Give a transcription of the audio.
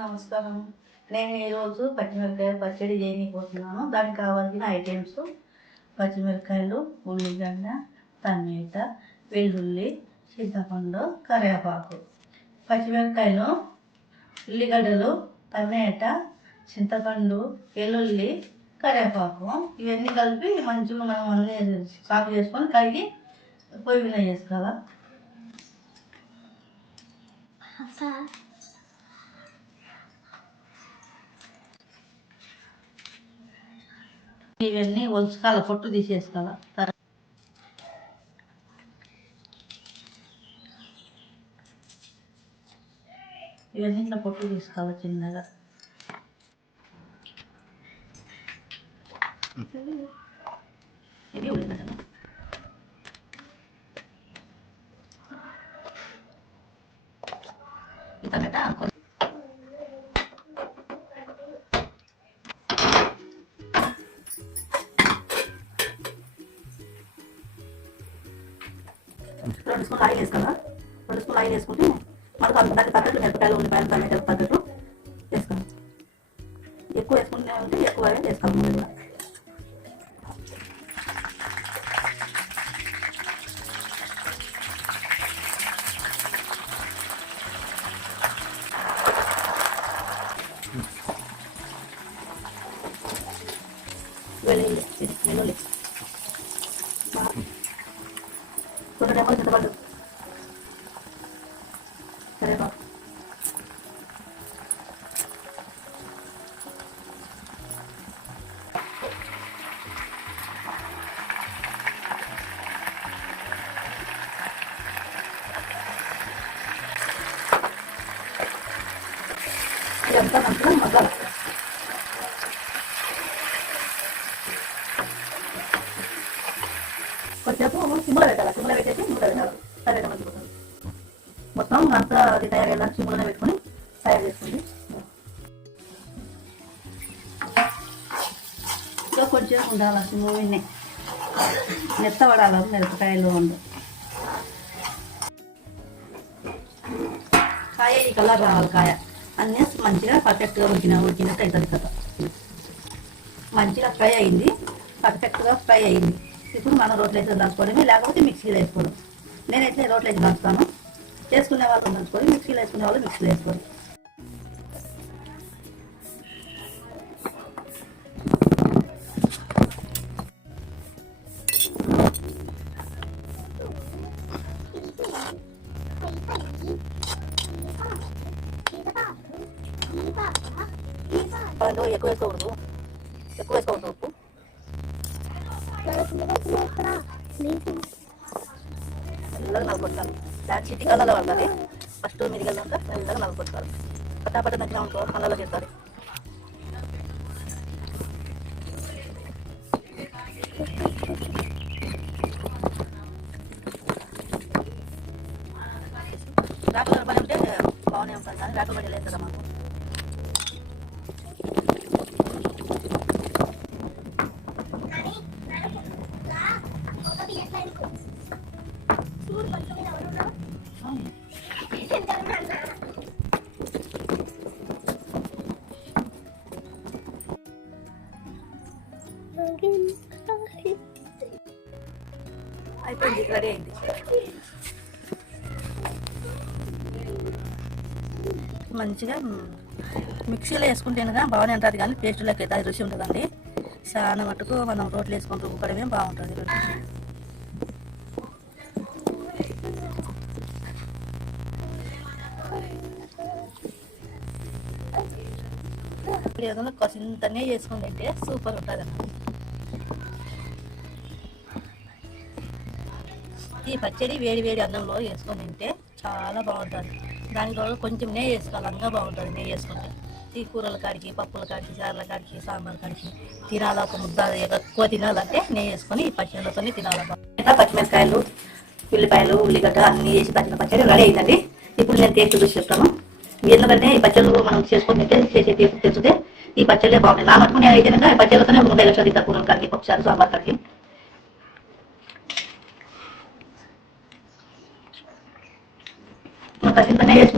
నమస్కారం. నేను ఈరోజు పచ్చిమిరపకాయ పచ్చడి చేయనిపోతున్నాను దానికి కావాల్సిన ఐటమ్స్ పచ్చిమిరపకాయలు ఉల్లిగడ్డ టమాటా వెల్లుల్లి చింతపండు కరివేపాకు. పచ్చిమిరపకాయలు ఉల్లిగడ్డలు టమాటా చింతపండు వెల్లుల్లి కరివేపాకు. ఇవన్నీ కలిపి మంచిగా మనం అన్నీ సాగు చేసుకొని కడిగి పొయ్యి మీద చేసుకోవాలా ఇవన్నీ ఒలుచుకోవాలి పొట్టు తీసేసుకోవాలి తర్వాత ఇవన్నీ ఇట్లా పొట్టు తీసుకోవాలి చిన్నగా. ఇది కదా. ఈ రెండు స్పూన్లు ఆయిల్ వేసుకోవాలా రెండు స్పూన్లు ఆయిల్ వేసుకుంటే మనకు అంత దానికి తగ్గట్లు మిరపకాయలు ఉల్లిపాయలు టమాటాలు తగ్గట్టు వేసుకోవాలి ఎక్కువ వేసుకుంటే ఉంటే ఎక్కువ వేసుకోవాలి ముందు కూడా. వెల్లుల్లి. ఇది వెల్లుల్లి కొన్ని డబ్బులు చింతపండు కరివేపాకు ఇదంతా మంచిగా మగ్గాలి కొంచెంసేపు సిమ్లో పెట్టాలి. సిమ్లో పెట్టేసి నూనె పెట్టాలి. సరే మగ్గిపోతుంది మొత్తం అంతా అది తయారయ్యేలా సిమ్లోనే పెట్టుకొని తయారు చేసుకోండి. ఇంకా కొంచెం ఉండాలి సిమ్లోనే మెత్తపడాలి మిరపకాయలు ఉంది కాయ ఈ కలర్ రావాలి కాయ. అన్నీ మంచిగా పర్ఫెక్ట్గా ఉడికిన ఉడికినట్టు అవుతుంది కదా. మంచిగా ఫ్రై అయింది. పర్ఫెక్ట్గా ఫ్రై అయింది. ఇప్పుడు మనం రోట్లు అయితే దంచుకోవడమే లేకపోతే మిక్సీలో వేసుకోవడం నేనైతే రోట్లు అయితే దంచుతాను చేసుకునే వాళ్ళు దంచుకొని మిక్సీలో వేసుకునే వాళ్ళు మిక్సీలో వేసుకోవాలి వాళ్ళు ఎక్కువ వేసుకోకూడదు ఎక్కువ వేసుకోకూడదు ఉప్పు మెల్లగా నలుకొట్టాలి దాని చిట్టి కళ్ళలో ఫస్ట్ మిరిగలంతా మెల్లగా నలుకొట్టాలి పటాపట నచ్చిన అనుకో కళ్ళలో చేస్తారు రాకుండా పని ఉంటే బాగానే ఉంటుంది కానీ రాకుండా పని లేదు కదా మాకు అయిపోయింది రెడీ అయింది. మంచిగా మిక్సీలో వేసుకుంటేనుగా బాగానే ఉంటుంది కానీ పేస్టులోకి అయితే అది రుచి ఉంటుందండి. చాలా మటుకు మనం రోట్లు వేసుకొని రుబ్బుకోవడమే బాగుంటుంది ఏదైనా కొసింతనే చేసుకుంటే సూపర్ ఉంటుంది అన్నమాట ఈ పచ్చడి వేడి వేడి అన్నంలో వేసుకొని తింటే చాలా బాగుంటుంది. దానిలో కొంచెం నెయ్యి వేసుకోవాలి అంగా బాగుంటుంది నెయ్యి వేసుకుంటే. ఈ కూరల కాడికి పప్పుల కాడికి చారుల కాడికి సాంబార్ కాడికి తినాలా ఒక ముద్ద ఎక్కువ తినాలంటే నెయ్యి వేసుకొని ఈ పచ్చళ్ళతోనే తినాలి. పచ్చిమిరకాయలు ఉల్లిపాయలు ఉల్లిగడ్డ అన్నీ వేసి పచ్చిన పచ్చడి రెడీ అయిందండి. ఇప్పుడు నేను టేస్ట్ చూసి చెప్తాను. ఎందుకంటే ఈ పచ్చళ్ళు మనం చేసుకొని తింటే చేసే టేస్ట్ తెలిసితే ఈ పచ్చళ్ళే బాగున్నాయి. నా మటుకు నేను అయితే ఈ పచ్చళ్ళతోనే ఒక లక్షలు తింటా కూరల కాడికి పప్పుచారు సాంబార్ కాడికి. ఇంకా చింతనే వేసుకుంటే ఇంకా